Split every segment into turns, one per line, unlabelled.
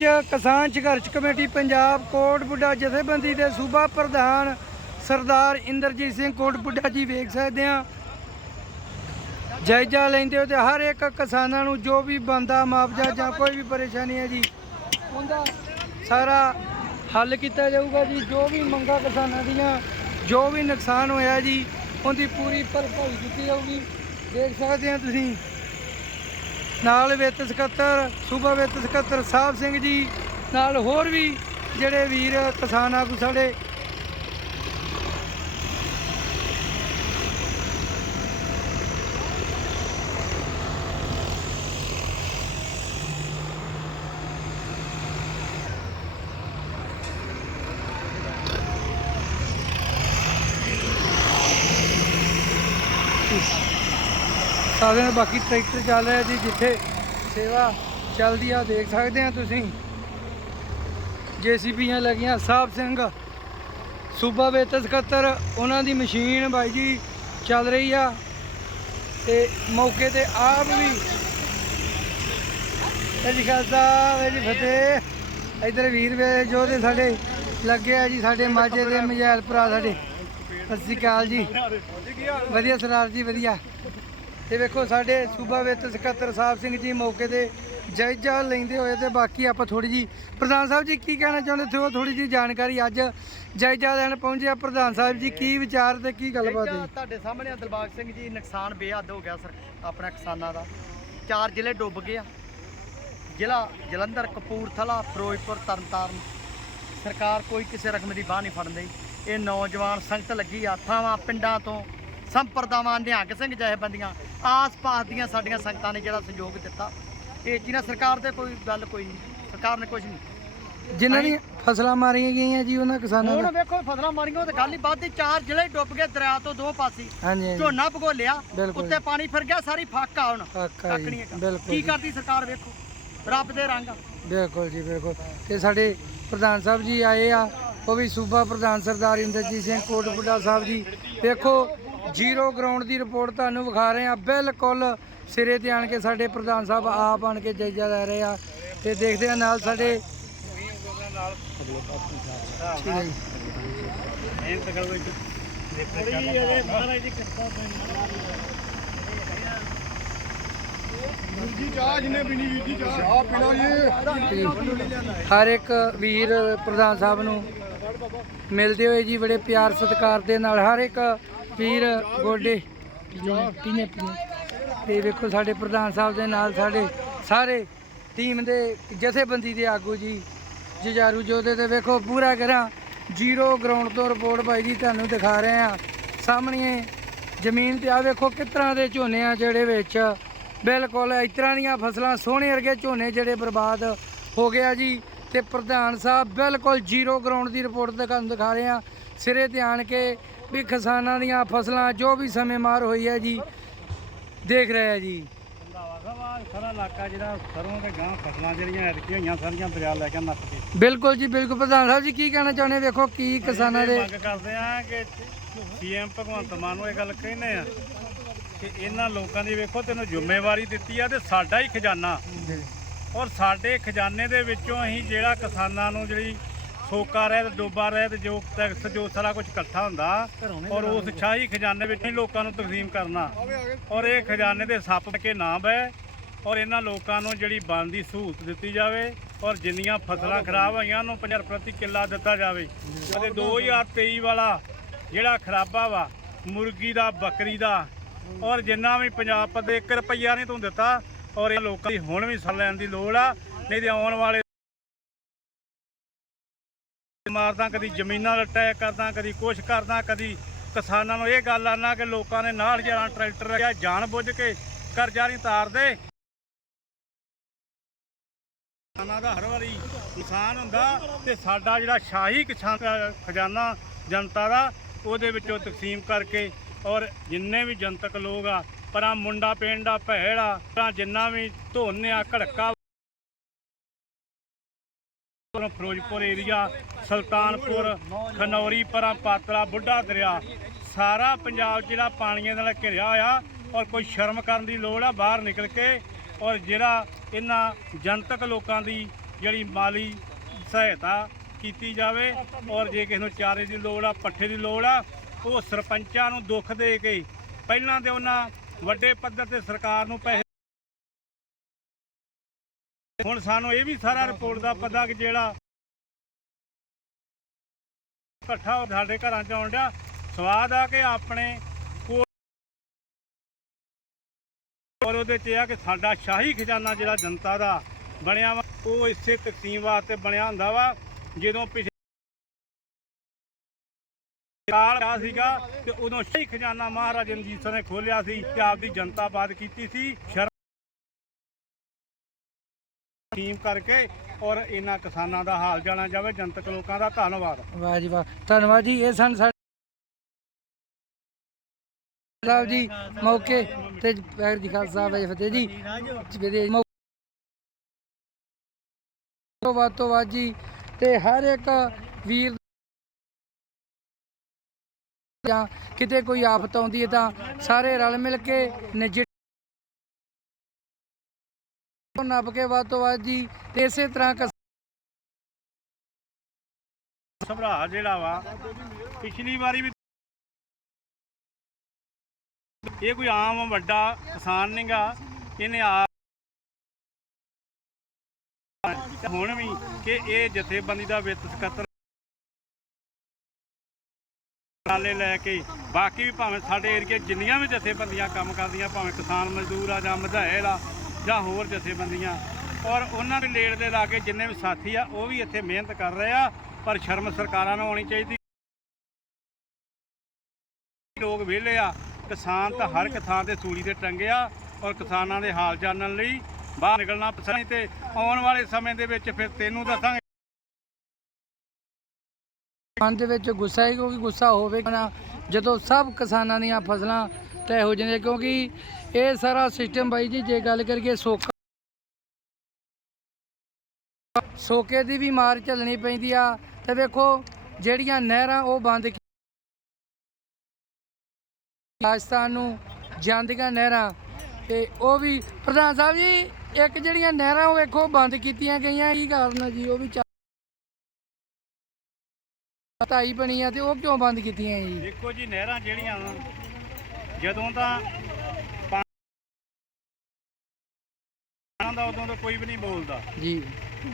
ਕਿਸਾਨ ਸੰਘਰਸ਼ ਕਮੇਟੀ ਪੰਜਾਬ ਕੋਟ ਬੁੱਢਾ ਜਥੇਬੰਦੀ ਦੇ ਸੂਬਾ ਪ੍ਰਧਾਨ ਸਰਦਾਰ ਇੰਦਰਜੀਤ ਸਿੰਘ ਕੋਟ ਬੁੱਢਾ ਜੀ ਵੇਖ ਸਕਦੇ ਆ ਜਾਇਜ਼ਾ ਲੈਂਦੇ ਹੋ ਤੇ ਹਰ ਇੱਕ ਕਿਸਾਨਾਂ ਨੂੰ ਜੋ ਵੀ ਬੰਦਾ ਮੁਆਵਜ਼ਾ ਜਾਂ ਕੋਈ ਵੀ ਪਰੇਸ਼ਾਨੀ ਹੈ ਜੀ ਉਹਦਾ ਸਾਰਾ ਹੱਲ ਕੀਤਾ ਜਾਊਗਾ ਜੀ। ਜੋ ਵੀ ਮੰਗਾ ਕਿਸਾਨਾਂ ਦੀਆਂ, ਜੋ ਵੀ ਨੁਕਸਾਨ ਹੋਇਆ ਜੀ, ਉਹਦੀ ਪੂਰੀ ਭਰਪਾਈ ਕੀਤੀ ਜਾਊਗੀ। ਦੇਖ ਸਕਦੇ ਆ ਤੁਸੀਂ। ਨਾਲ ਵਿੱਤ ਸਕੱਤਰ, ਸੂਬਾ ਵਿੱਤ ਸਕੱਤਰ ਸਾਹਿਬ ਸਿੰਘ ਜੀ, ਨਾਲ ਹੋਰ ਵੀ ਜਿਹੜੇ ਵੀਰ ਕਿਸਾਨ ਆਗੂ ਸਾਡੇ ਸਾਰਿਆਂ ਦੇ ਬਾਕੀ ਟਰੈਕਟਰ ਚੱਲ ਰਿਹਾ ਜੀ, ਜਿੱਥੇ ਸੇਵਾ ਚੱਲਦੀ ਆ, ਦੇਖ ਸਕਦੇ ਆ ਤੁਸੀਂ। ਜੀਸੀਬੀਆਂ ਲੱਗੀਆਂ ਸਾਹਿਬ ਸਿੰਘ, ਸੂਬਾ ਵਿੱਤ ਸਕੱਤਰ, ਉਹਨਾਂ ਦੀ ਮਸ਼ੀਨ ਬਾਈ ਜੀ ਚੱਲ ਰਹੀ ਆ। ਤੇ ਮੌਕੇ ਤੇ ਆਪ ਵੀ ਜੀ ਖਾਲਸਾ ਮੇਰੀ ਫਤਿਹ। ਇਧਰ ਵੀਰ ਵੇ, ਜੋ ਦੇ ਸਾਡੇ ਲੱਗੇ ਆ ਜੀ, ਸਾਡੇ ਮਾਝੇ ਦੇ ਮਜੈਲ ਭਰਾ ਸਾਡੇ। ਸਤਿ ਸ਼੍ਰੀ ਅਕਾਲ ਜੀ। ਵਧੀਆ ਸਰਦਾਰ ਜੀ, ਵਧੀਆ। ਤੇ ਵੇਖੋ ਸਾਡੇ ਸੂਬਾ ਵਿੱਤ ਸਕੱਤਰ ਸਾਹਿਬ ਸਿੰਘ ਜੀ ਮੌਕੇ ਤੇ ਜਾਇਜ਼ਾ ਲੈਂਦੇ ਹੋਏ ਤੇ ਬਾਕੀ ਆਪਾਂ ਥੋੜੀ ਜੀ ਪ੍ਰਧਾਨ ਸਾਹਿਬ ਜੀ ਕੀ ਕਹਿਣਾ ਚਾਹੁੰਦੇ? ਤੇ ਉਹ ਥੋੜੀ ਜੀ ਜਾਣਕਾਰੀ ਅੱਜ ਜਾਇਜ਼ਾ ਲੈਣ ਪਹੁੰਚੇ ਆ ਪ੍ਰਧਾਨ ਸਾਹਿਬ ਜੀ ਕੀ ਵਿਚਾਰ ਤੇ ਕੀ ਗੱਲਬਾਤ ਹੈ?
ਤੁਹਾਡੇ ਸਾਹਮਣੇ ਆ ਦਿਲਬਾਗ ਸਿੰਘ ਜੀ ਨੁਕਸਾਨ ਬੇਹੱਦ ਹੋ ਗਿਆ ਸਰ ਆਪਣਾ ਕਿਸਾਨਾਂ ਦਾ। ਚਾਰ ਜ਼ਿਲ੍ਹੇ ਡੁੱਬ ਗਏ ਆ। ਜ਼ਿਲ੍ਹਾ ਜਲੰਧਰ ਕਪੂਰਥਲਾ ਫਿਰੋਜ਼ਪੁਰ ਤਰਨਤਾਰਨ। ਸਰਕਾਰ ਕੋਈ ਕਿਸੇ ਰਕਮ ਦੀ ਬਾਹ ਨਹੀਂ ਫੜਨ ਡਈ। ਇਹ ਨੌਜਵਾਨ ਸੰਗਤ ਲੱਗੀ ਆ ਥਾਵਾਂ ਪਿੰਡਾਂ ਤੋਂ ਸੰਪਰਦਾਵਾਂ ਨਿਹੰਗ ਸਿੰਘ ਜਥੇਬੰਦੀਆਂ ਆਸ-ਪਾਸ ਦੀਆਂ ਸਾਡੀਆਂ ਸੰਗਤਾਂ ਨੇ ਜਿਹੜਾ ਸਹਿਯੋਗ ਦਿੱਤਾ। ਇਹ ਜਿਹਨਾਂ ਸਰਕਾਰ ਦੇ ਕੋਈ ਗੱਲ ਕੋਈ ਨਹੀਂ ਸਰਕਾਰ ਨੇ ਕੁਝ ਨਹੀਂ।
ਜਿਨ੍ਹਾਂ ਦੀਆਂ ਫਸਲਾਂ ਮਾਰੀਆਂ ਗਈਆਂ ਜੀ ਉਹਨਾਂ ਕਿਸਾਨਾਂ
ਹੁਣ
ਦਾ।
ਵੇਖੋ ਫਸਲਾਂ ਮਾਰੀਆਂ ਉਹ ਤੇ ਗੱਲ ਹੀ ਵੱਧ ਹੀ ਚਾਰ ਜ਼ਿਲ੍ਹੇ ਡੁੱਬ ਗਏ ਦਰਿਆ ਤੋਂ ਦੋ ਪਾਸੇ। ਝੋਨਾ ਭਗੋਲਿਆ। ਉੱਤੇ ਪਾਣੀ ਫਿਰ ਗਿਆ ਸਾਰੀ ਫੱਕ ਆ ਹੁਣ। ਕੀ ਕਰਦੀ ਸਰਕਾਰ ਵੇਖੋ ਰੱਬ ਦੇ ਰੰਗ।
ਬਿਲਕੁਲ ਜੀ ਬਿਲਕੁਲ। ਤੇ ਸਾਡੇ ਪ੍ਰਧਾਨ ਸਾਹਿਬ ਜੀ ਆਏ ਆ ਉਹ ਵੀ ਸੂਬਾ ਪ੍ਰਧਾਨ ਸਰਦਾਰ ਇੰਦਰਜੀਤ ਸਿੰਘ ਕੋਟਪੁੱਡਾ ਸਾਹਿਬ ਜੀ। ਦੇਖੋ ਜ਼ੀਰੋ ਗਰਾਊਂਡ ਦੀ ਰਿਪੋਰਟ ਤੁਹਾਨੂੰ ਵਿਖਾ ਰਹੇ ਆ ਬਿਲਕੁਲ ਸਿਰੇ ਤੇ ਆਣ ਕੇ ਸਾਡੇ ਪ੍ਰਧਾਨ ਸਾਹਿਬ ਆਪ ਆਣ ਕੇ ਜਾਇਜ਼ਾ ਲੈ ਰਹੇ ਆ ਤੇ ਦੇਖਦੇ ਆ ਨਾਲ ਸਾਡੇ ਠੀਕ ਹੈ ਜੀ ਹਰ ਇੱਕ ਵੀਰ ਪ੍ਰਧਾਨ ਸਾਹਿਬ ਨੂੰ ਮਿਲਦੇ ਹੋਏ ਜੀ ਬੜੇ ਪਿਆਰ ਸਤਿਕਾਰ ਦੇ ਨਾਲ ਹਰ ਇੱਕ ਵੀਰ ਗੋਡੇ ਪੀਨੇ ਪੀਨੇ ਤੇ ਵੇਖੋ ਸਾਡੇ ਪ੍ਰਧਾਨ ਸਾਹਿਬ ਦੇ ਨਾਲ ਸਾਡੇ ਸਾਰੇ ਟੀਮ ਦੇ ਜਥੇਬੰਦੀ ਦੇ ਆਗੂ ਜੀ ਜਜਾਰੂ ਜੋਧੇ ਤੇ ਵੇਖੋ ਪੂਰਾ ਕਰਾਂ ਜ਼ੀਰੋ ਗਰਾਊਂਡ ਤੋਂ ਰਿਪੋਰਟ ਭਾਈ ਜੀ ਤੁਹਾਨੂੰ ਦਿਖਾ ਰਹੇ ਆ ਸਾਹਮਣੇ ਜ਼ਮੀਨ ਤੇ ਆ ਵੇਖੋ ਕਿਸ ਤਰ੍ਹਾਂ ਦੇ ਝੋਨੇ ਆ ਜਿਹੜੇ ਵਿੱਚ ਬਿਲਕੁਲ ਇਸ ਤਰ੍ਹਾਂ ਦੀਆਂ ਫਸਲਾਂ ਸੋਹਣੇ ਵਰਗੇ ਝੋਨੇ ਜਿਹੜੇ ਬਰਬਾਦ ਹੋ ਗਿਆ ਜੀ। ਤੇ ਪ੍ਰਧਾਨ ਸਾਹਿਬ ਬਿਲਕੁਲ ਜ਼ੀਰੋ ਗਰਾਊਂਡ ਦੀ ਰਿਪੋਰਟ ਤੁਹਾਨੂੰ ਦਿਖਾ ਰਹੇ ਆ ਸਿਰੇ ਤੇ ਆਣ ਕੇ ਵੀ ਕਿਸਾਨਾਂ ਦੀਆਂ ਫਸਲਾਂ ਜੋ ਵੀ ਸਮੇਂ ਮਾਰ ਹੋਈ ਹੈ ਜੀ ਦੇਖ ਰਹੇ ਆ ਜੀ।
ਸਾਰਾ ਇਲਾਕਾ ਜਿਹੜਾ ਸਰੋਂ ਦੇ ਗਾਂ ਫਸਲਾਂ ਜਿਹੜੀਆਂ ਐਤਕੀਆਂ ਹੋਈਆਂ ਸਾਰੀਆਂ ਦਰਿਆ ਲੈ ਕੇ ਨੱਪ ਕੇ
ਬਿਲਕੁਲ ਜੀ ਬਿਲਕੁਲ। ਪ੍ਰਧਾਨ ਸਾਹਿਬ ਜੀ ਕੀ ਕਹਿਣਾ ਚਾਹੁੰਦੇ ਵੇਖੋ ਕੀ ਕਿਸਾਨਾਂ ਦੇ
ਮੰਗ ਕਰਦੇ ਆ ਕਿ ਸੀਐਮ ਭਗਵੰਤ ਮਾਨ ਨੂੰ ਇਹ ਗੱਲ ਕਹਿੰਦੇ ਆ ਕਿ ਇਹਨਾਂ ਲੋਕਾਂ ਦੀ ਵੇਖੋ ਤੈਨੂੰ ਜ਼ਿੰਮੇਵਾਰੀ ਦਿੱਤੀ ਆ ਤੇ ਸਾਡਾ ਹੀ ਖਜ਼ਾਨਾ। ਔਰ ਸਾਡੇ ਖਜ਼ਾਨੇ ਦੇ ਵਿੱਚੋਂ ਅਸੀਂ ਜਿਹੜਾ ਕਿਸਾਨਾਂ ਨੂੰ ਜਿਹੜੀ ਸੋਕਾ ਰਹਿ ਤੇ ਡੋਬਾ ਰਹਿ ਤੇ ਜੋ ਟੈਕਸ ਜੋ ਸਾਰਾ ਕੁਝ ਇਕੱਠਾ ਹੁੰਦਾ ਔਰ ਉਸ ਸ਼ਾਹੀ ਖਜ਼ਾਨੇ ਵਿੱਚ ਹੀ ਲੋਕਾਂ ਨੂੰ ਤਕਸੀਮ ਕਰਨਾ। ਔਰ ਇਹ ਖਜ਼ਾਨੇ ਦੇ ਸੱਪ ਕੇ ਨਾ ਬਹਿ ਔਰ ਇਹਨਾਂ ਲੋਕਾਂ ਨੂੰ ਜਿਹੜੀ ਬਣਦੀ ਸਹੂਲਤ ਦਿੱਤੀ ਜਾਵੇ ਔਰ ਜਿੰਨੀਆਂ ਫਸਲਾਂ ਖਰਾਬ ਹੋਈਆਂ ਉਹਨੂੰ 50 ਪ੍ਰਤੀ ਕਿੱਲਾ ਦਿੱਤਾ ਜਾਵੇ। ਅਤੇ 2023 ਵਾਲਾ ਜਿਹੜਾ ਖਰਾਬਾ ਵਾ ਮੁਰਗੀ ਦਾ ਬੱਕਰੀ ਦਾ ਔਰ ਜਿੰਨਾ ਵੀ ਪੰਜਾਬ ਦੇ 1 ਰੁਪਈਆ ਨਹੀਂ ਤੂੰ ਦਿੱਤਾ ਔਰ ਇਹ ਲੋਕਾਂ ਦੀ ਹੁਣ ਵੀ ਸਾਰ ਲੈਣ ਦੀ ਲੋੜ ਆ ਨਹੀਂ ਤੇ ਆਉਣ ਵਾਲੇ ਮਾਰਦਾ ਕਦੀ ਜ਼ਮੀਨਾਂ ਦਾ ਅਟੈਕ ਕਰਦਾ, ਕਦੀ ਕੁਛ ਕਰਦਾ, ਕਦੀ ਕਿਸਾਨਾਂ ਨੂੰ ਇਹ ਗੱਲ ਆਣਾ ਕਿ ਲੋਕਾਂ ਨੇ ਨਾਲ ਜਾਣਾ ਟਰੈਕਟਰ ਰੱਖਿਆ, ਜਾਣ ਬੁੱਝ ਕੇ ਕਰਜ਼ਾ ਨਹੀਂ ਤਾਰਦੇ। ਕਿਸਾਨਾਂ ਦਾ ਹਰ ਵਾਰੀ ਨੁਕਸਾਨ ਹੁੰਦਾ ਤੇ ਸਾਡਾ ਜਿਹੜਾ ਸ਼ਾਹੀ ਕਿਸਾਨ ਖਜ਼ਾਨਾ ਜਨਤਾ ਦਾ, ਉਹਦੇ ਵਿੱਚੋਂ ਤਕਸੀਮ ਕਰਕੇ ਔਰ ਜਿੰਨੇ ਵੀ ਜਨਤਕ ਲੋਕ ਆ, ਪਰਾਂ ਮੁੰਡਾ, ਪਿੰਡ ਆ, ਭੈੜ ਆ, ਤਾਂ ਜਿੰਨਾ ਵੀ ਧੋਨੇ ਆ, ਘੜਕਾ ਫਿਰੋਜ਼ਪੁਰ ਏਰੀਆ ਸੁਲਤਾਨਪੁਰ, ਖਨੌਰੀ, ਪਰਾਂ ਪਾਤਲਾ, ਬੁੱਢਾ ਦਰਿਆ। ਸਾਰਾ ਪੰਜਾਬ ਜਿਹੜਾ ਪਾਣੀਆਂ ਨਾਲ ਘਿਰਿਆ ਹੋਇਆ ਔਰ ਕੋਈ ਸ਼ਰਮ ਕਰਨ ਦੀ ਲੋੜ ਆ ਬਾਹਰ ਨਿਕਲ ਕੇ ਔਰ ਜਿਹੜਾ ਇਹਨਾਂ ਜਨਤਕ ਲੋਕਾਂ ਦੀ ਜਿਹੜੀ ਮਾਲੀ ਸਹਾਇਤਾ ਕੀਤੀ ਜਾਵੇ ਔਰ ਜੇ ਕਿਸੇ ਨੂੰ ਚਾਰੇ ਦੀ ਲੋੜ ਆ, ਪੱਠੇ ਦੀ ਲੋੜ ਆ, ਉਹ ਸਰਪੰਚਾਂ ਨੂੰ ਦੁੱਖ ਦੇ ਕੇ ਪਹਿਲਾਂ ਤੇ ਉਹਨਾਂ ਵੱਡੇ ਪੱਧਰ ਤੇ ਸਰਕਾਰ ਨੂੰ ਪੈਸੇ ਹੁਣ ਸਾਨੂੰ ਇਹ ਵੀ ਸਾਰਾ ਰਿਪੋਰਟ ਦਾ ਪਤਾ ਕਿ ਜਿਹੜਾ ਇਕੱਠਾ ਸਾਡੇ ਘਰਾਂ ਚ ਆਉਣ ਡਿਆ, ਸਵਾਦ ਆ ਕਿ ਆਪਣੇ ਔਰ ਉਹਦੇ ਚ ਆ ਕਿ ਸਾਡਾ ਸ਼ਾਹੀ ਖਜ਼ਾਨਾ ਜਿਹੜਾ ਜਨਤਾ ਦਾ ਬਣਿਆ ਵਾ, ਉਹ ਇਸੇ ਤਕਸੀਮ ਵਾਸਤੇ ਬਣਿਆ ਹੁੰਦਾ ਵਾ, ਜਦੋਂ ਪਿਛਲੇ ਸਾਲ ਆ ਸੀਗਾ ਤੇ ਉਦੋਂ ਸ਼ਾਹੀ ਖਜ਼ਾਨਾ ਮਹਾਰਾਜਾ ਰਣਜੀਤ ਸਿੰਘ ਨੇ ਖੋਲਿਆ ਸੀ ਤੇ ਆਪਦੀ ਜਨਤਾ ਬਾਦ ਕੀਤੀ ਸੀ। ਸ਼ਰਮ ਕਰਕੇ ਔਰ ਇਹਨਾਂ ਕਿਸਾਨਾਂ ਦਾ ਹਾਲ ਜਾਣਾ ਜਾਵੇ। ਜਨਤਕ ਲੋਕਾਂ ਦਾ ਧੰਨਵਾਦ।
ਵਾਹ ਜੀ ਵਾਹ। ਧੰਨਵਾਦ ਜੀ। ਇਹ ਸਨ ਸਾਡੇ ਸਾਹਿਬ ਜੀ ਮੌਕੇ ਤੇ ਪੈਰ ਦੀ ਖਾਲਸਾ ਵਾਹਿ ਫਤਿਹ ਜੀ। ਵਿਦੇਸ਼ ਤੋਂ ਵੱਧ ਤੋਂ ਵੱਧ ਜੀ ਤੇ ਹਰ ਇੱਕ ਵੀਰ ਜਾਂ ਕਿਤੇ ਕੋਈ ਆਫਤ ਆਉਂਦੀ ਹੈ ਤਾਂ ਸਾਰੇ ਰਲ ਮਿਲ ਕੇ ਨਜਿੱਠ ਨੱਪ ਕੇ ਵੱਧ ਤੋਂ ਵੱਧ ਜੀ, ਤੇ ਇਸੇ ਤਰ੍ਹਾਂ
ਸਭਰਾ ਜਿਹੜਾ ਵਾ, ਪਿਛਲੀ ਵਾਰੀ ਵੀ ਇਹ ਕੋਈ ਆਮ ਵੱਡਾ ਕਿਸਾਨ ਨਹੀਂਗਾ ਇਹਨੇ ਆ ਹੁਣ ਵੀ ਕਿ ਇਹ ਜਥੇਬੰਦੀ ਦਾ ਵਿੱਤ ਸਕੱਤਰ ਨਾਲੇ ਲੈ ਕੇ, ਬਾਕੀ ਵੀ ਭਾਵੇਂ ਸਾਡੇ ਏਰੀਏ ਜਿੰਨੀਆਂ ਵੀ ਜਥੇਬੰਦੀਆਂ ਕੰਮ ਕਰਦੀਆਂ, ਭਾਵੇਂ ਕਿਸਾਨ ਮਜ਼ਦੂਰ ਆ ਜਾਂ ਮਧਾਇਲ ਆ ਜਾਂ ਹੋਰ ਜਥੇਬੰਦੀਆਂ ਔਰ ਉਹਨਾਂ ਦੇ ਲੇੜ ਦੇ ਲਾ ਕੇ ਜਿੰਨੇ ਵੀ ਸਾਥੀ ਆ, ਉਹ ਵੀ ਇੱਥੇ ਮਿਹਨਤ ਕਰ ਰਹੇ ਆ, ਪਰ ਸ਼ਰਮ ਸਰਕਾਰਾਂ ਨੂੰ ਆਉਣੀ ਚਾਹੀਦੀ। ਲੋਕ ਵਿਹਲੇ ਆ, ਕਿਸਾਨ ਤਾਂ ਹਰ ਇੱਕ ਥਾਂ ਤੇ ਸੂਲੀ ਤੇ ਟੰਗੇ ਆ ਔਰ ਕਿਸਾਨਾਂ ਦੇ ਹਾਲ ਜਾਣਨ ਲਈ ਬਾਹਰ ਨਿਕਲਣਾ ਪਸੰਦ ਤੇ ਆਉਣ ਵਾਲੇ ਸਮੇਂ ਦੇ ਵਿੱਚ ਫਿਰ ਤੈਨੂੰ ਦੱਸਾਂਗੇ।
ਮਨ ਦੇ ਵਿੱਚ ਗੁੱਸਾ ਹੈ ਕਿਉਂਕਿ ਗੁੱਸਾ ਹੋਵੇ ਨਾ, ਜਦੋਂ ਸਭ ਕਿਸਾਨਾਂ ਦੀਆਂ ਫਸਲਾਂ ਤੈ ਹੋ ਜਾਂਦੀਆਂ, ਕਿਉਂਕਿ ਇਹ ਸਾਰਾ ਸਿਸਟਮ ਬਾਈ ਜੀ, ਜੇ ਗੱਲ ਕਰੀਏ ਸੋਕਾ ਸੋਕੇ ਦੀ ਵੀ ਮਾਰ ਝੱਲਣੀ ਪੈਂਦੀ ਆ। ਤੇ ਵੇਖੋ, ਜਿਹੜੀਆਂ ਨਹਿਰਾਂ ਉਹ ਬੰਦ ਰਾਜਸਥਾਨ ਨੂੰ ਜਾਂਦੀਆਂ ਨਹਿਰਾਂ। ਤੇ ਉਹ ਵੀ ਪ੍ਰਧਾਨ ਸਾਹਿਬ ਜੀ, ਇੱਕ ਜਿਹੜੀਆਂ ਨਹਿਰਾਂ ਉਹ ਵੇਖੋ ਬੰਦ ਕੀਤੀਆਂ ਗਈਆਂ। ਕੀ ਕਾਰਨ ਆ ਜੀ? ਉਹ ਵੀ ਢਾਈ ਬਣੀ ਆ ਤੇ ਉਹ ਕਿਉਂ ਬੰਦ ਕੀਤੀਆਂ ਜੀ?
ਦੇਖੋ ਜੀ, ਨਹਿਰਾਂ ਜਿਹੜੀਆਂ ਜਦੋਂ ਤਾਂ ਦਾ ਉਦੋਂ ਤਾਂ ਕੋਈ ਵੀ ਨਹੀਂ ਬੋਲਦਾ।
ਜੀ।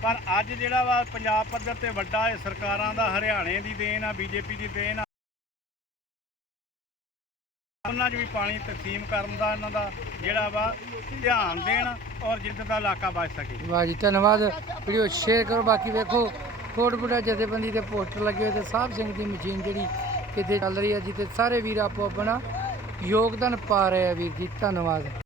ਪਰ ਅੱਜ ਜਿਹੜਾ ਵਾ ਪੰਜਾਬ ਪੱਧਰ ਤੇ ਵੱਡਾ ਇਹ ਸਰਕਾਰਾਂ ਦਾ ਹਰਿਆਣੇ ਦੀ ਦੇਣ ਆ ਬੀਜੇਪੀ ਦੀ ਦੇਣ ਆ ਉਹਨਾਂ 'ਚ ਵੀ ਪਾਣੀ ਤਕਸੀਮ ਕਰਨ ਦਾ ਇਹਨਾਂ ਦਾ ਜਿਹੜਾ ਵਾ ਧਿਆਨ ਦੇਣ ਔਰ ਜਿੱਦ ਦਾ ਇਲਾਕਾ ਬਚ ਸਕੇ।
ਵਾਹ ਜੀ ਧੰਨਵਾਦ। ਵੀਡੀਓ ਸ਼ੇਅਰ ਕਰੋ ਬਾਕੀ ਵੇਖੋ ਕੋਟਪੁਰਾ ਜਥੇਬੰਦੀ ਦੇ ਪੋਸਟਰ ਲੱਗੇ ਹੋਏ ਤੇ ਸਾਹਿਬ ਸਿੰਘ ਦੀ ਮਸ਼ੀਨ ਜਿਹੜੀ ਕਿਤੇ ਚੱਲ ਰਹੀ ਹੈ ਜਿੱਥੇ ਸਾਰੇ ਵੀਰ ਆਪੋ ਆਪਣਾ ਯੋਗਦਾਨ ਪਾ ਰਹੇ ਆ ਵੀਰ ਜੀ ਧੰਨਵਾਦ।